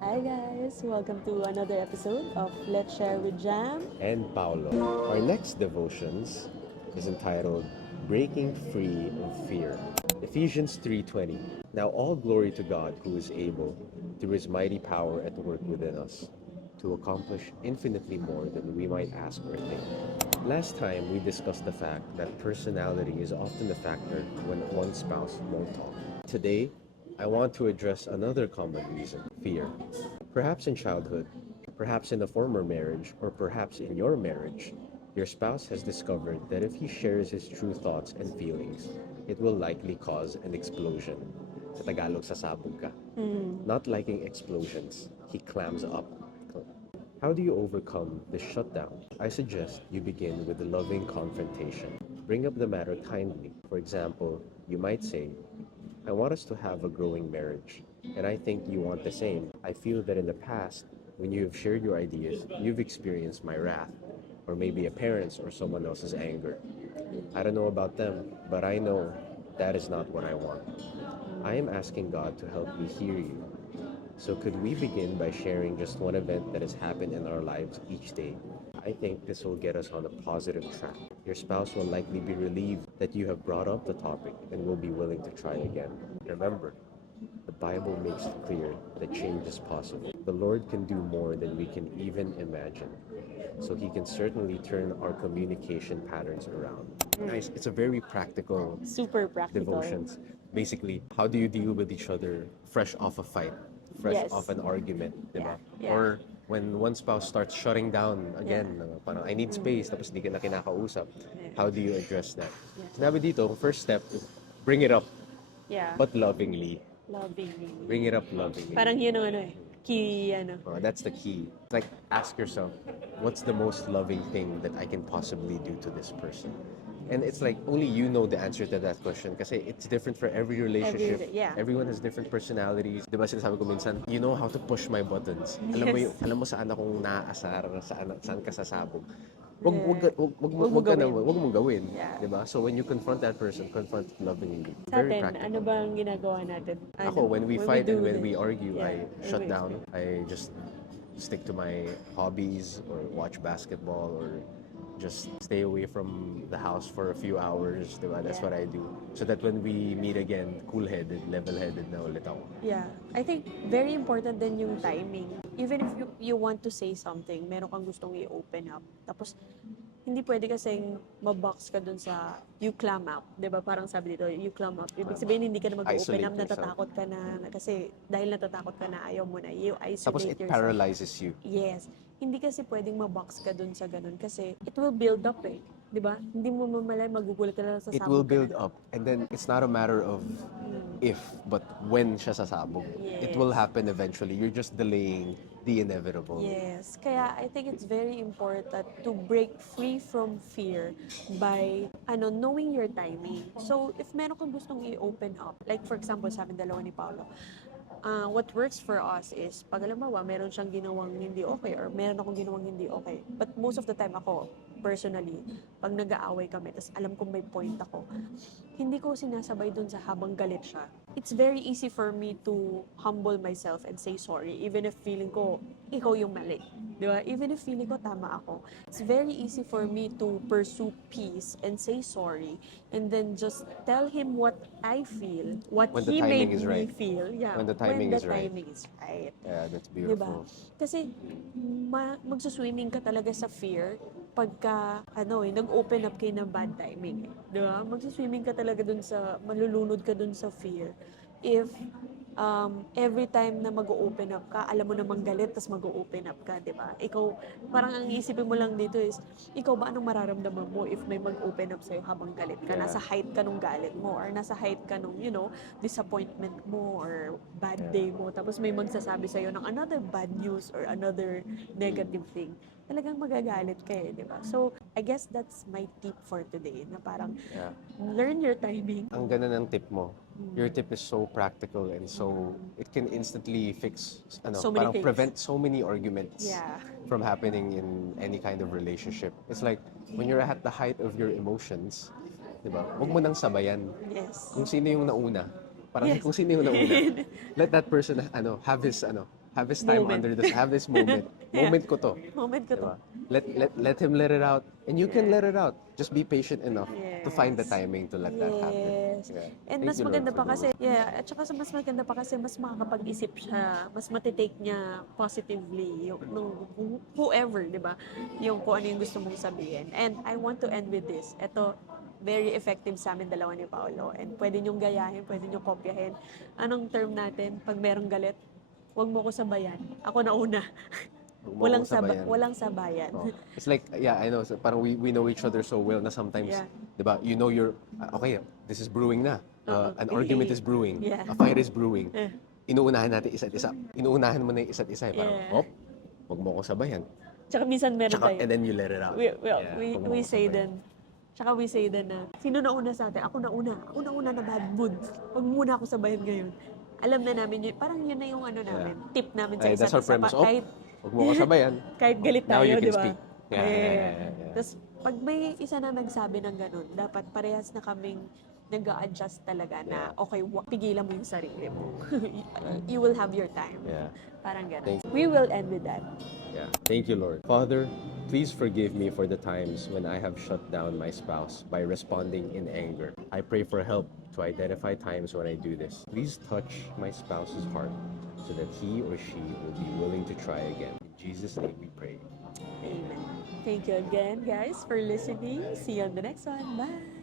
Hi guys, welcome to another episode of Let's Share with Jam. And Paulo. Our next devotions is entitled Breaking Free of Fear. Ephesians 3:20. Now all glory to God who is able, through his mighty power at work within us, to accomplish infinitely more than we might ask or think. Last time we discussed the fact that personality is often a factor when one spouse won't talk. Today, I want to address another common reason, fear. Perhaps in childhood, perhaps in a former marriage, or perhaps in your marriage, your spouse has discovered that if he shares his true thoughts and feelings, it will likely cause an explosion. Sa Tagalog, sasabog ka. Not liking explosions, he clams up. How do you overcome the shutdown? I suggest you begin with a loving confrontation. Bring up the matter kindly. For example, you might say, I want us to have a growing marriage, and I think you want the same. I feel that in the past, when you have shared your ideas, you've experienced my wrath, or maybe a parent's or someone else's anger. I don't know about them, but I know that is not what I want. I am asking God to help me hear you. So could we begin by sharing just one event that has happened in our lives each day? I think this will get us on a positive track. Your spouse will likely be relieved that you have brought up the topic and will be willing to try again. Remember, the Bible makes it clear that change is possible. The Lord can do more than we can even imagine. So he can certainly turn our communication patterns around. Nice. It's a very practical Super practical. devotions. Basically, how do you deal with each other fresh off a fight, fresh Yes. off an argument, di ba? Yeah. Or when one spouse starts shutting down again, parang I need space, tapos di ka na kinakausap. How do you address that? Sinabi dito, first step, bring it up, Yeah. but lovingly. Loving. Bring it up lovingly. Parang yun ang key That's the key. Like, ask yourself, what's the most loving thing that I can possibly do to this person? And it's like, only you know the answer to that question kasi it's different for every relationship. yeah. Everyone has different personalities. Diba sinasabi ko minsan, you know how to push my buttons. Yes. Alam mo saan akong naaasar, saan ka sasabog. Wag mong gawin. Yeah. Diba? So when you confront that person, confront lovingly. Sa Very atin, ano practical. bang ginagawa natin? Ako, when we fight and when we do argue, I when shut we down. I just stick to my hobbies or watch basketball or just stay away from the house for a few hours, diba? That's Yeah. what I do. So that when we meet again, cool-headed, level-headed na ulit ako. Yeah. I think very important din yung timing. Even if you want to say something, meron kang gustong i-open up. Tapos, hindi pwede kasing mabox ka dun sa you clam up. 'Di ba? Parang sabi dito, you clam up. Ibig sabihin, hindi ka na mag-open Isolate up, yourself. natatakot ka na. Kasi dahil natatakot ka na, ayaw mo na. You Tapos isolate it yourself. paralyzes you. Yes. Hindi kasi pwedeng mabox ka dun sa ganun. Kasi it will build up eh. 'Di ba? Hindi mo mamalay, magugulat ka na lang sa It sabog will ka build na. up. And then it's not a matter of if, but when siya sasabog. It will Yes. happen eventually. You're just delaying the inevitable. Yes. Kaya I think it's very important to break free from fear by knowing your timing. So, if meron kang gustong i-open up, like for example, sabi ng dalawa ni Paolo, what works for us is, pag alambawa, meron siyang ginawang hindi okay or meron akong ginawang hindi okay. But most of the time ako, personally, pag nag-aaway kami, tas alam kong may point ako, hindi ko sinasabay dun sa habang galit siya. It's very easy for me to humble myself and say sorry, even if feeling ko, ikaw yung mali. Di ba? Even if feeling ko tama ako. It's very easy for me to pursue peace and say sorry and then just tell him what I feel, what When the he timing made is me right. feel. Yeah, When the timing is right. timing is right. Yeah, that's Diba? beautiful. Kasi magsuswimming ka talaga sa fear pagka nag-open up kayo ng bad timing. Diba? Magsuswimming ka talaga dun sa, malulunod ka dun sa fear. If every time na mag-open up ka, alam mo namang galit, tas mag-open up ka, diba? Ikaw, parang ang isipin mo lang dito is, ikaw ba anong mararamdaman mo if may mag-open up sa'yo habang galit ka? Yeah. Nasa height ka nung galit mo or nasa height ka nung, disappointment mo or bad day mo. Tapos may magsasabi sa'yo ng another bad news or another negative thing. Talagang magagalit ka eh, di ba? So, I guess that's my tip for today, na parang Yeah. learn your timing. Ang ganda ng tip mo. Your tip is so practical and so it can instantly fix So many parang things. prevent so many arguments Yeah. from happening in any kind of relationship. It's like when you're at the height of your emotions, 'di ba? Huwag mo nang sabayan Yes. kung sino yung nauna. Parang Yes. kung sino yung nauna. Let that person have his have his time Moment. under the have this moment. Yeah. Moment ko to. Moment ko to. Diba? Let him let it out, and you can let it out. Just be patient enough to find the Yes. timing to let that happen. Yes. Yeah. And Thank mas you, Lord, maganda for pa doing kasi, at saka mas maganda pa kasi mas makakapag-isip siya, mas matitake niya positively yung whoever, di ba? Yung kung ano yung gusto mong sabihin. And I want to end with this. Ito, very effective sa amin dalawa ni Paolo. And pwede niyong gayahin, pwede niyong kopyahin. Anong term natin? Pag merong galit, huwag mo ko sabayan. Ako na una. Huwag mo akong sabayan. Walang sabayan. Oh. It's like, yeah, I know. So, parang we know each other so well na sometimes, Yeah. di ba, you know okay, this is brewing na. An argument is brewing. Yeah. A fight is brewing. Eh. Inuunahan natin isa't isa. Inuunahan mo na yung isa't isa. Parang, Yeah. huwag mo akong sabayan. Tsaka minsan meron Tsaka, tayo. and then you let it out. We Huwag mo we akong say sabayan. then, tsaka we say then na, sino na una sa atin? Ako na una na bad mood. Huwag muna ako sabayan ngayon. Alam na namin yun, parang yun na yung ano namin, tip namin sa Ay, isa't that's our isa. premise. Oh, Kahit, huwag mo akong sabayan. kahit galit Now tayo, you can di ba? speak. Yeah. Tapos, pag may isa na nagsabi ng ganun, dapat parehas na kaming nag-a-adjust talaga na, okay, pigilan mo yung sarili mo. You will have your time. Yeah. Parang ganun. Thank We will end with that. Yeah. Thank you, Lord. Father, please forgive me for the times when I have shut down my spouse by responding in anger. I pray for help to identify times when I do this. Please touch my spouse's heart so that he or she will be willing to try again. In Jesus' name we pray. Amen. Thank you again, guys, for listening. See you on the next one. Bye.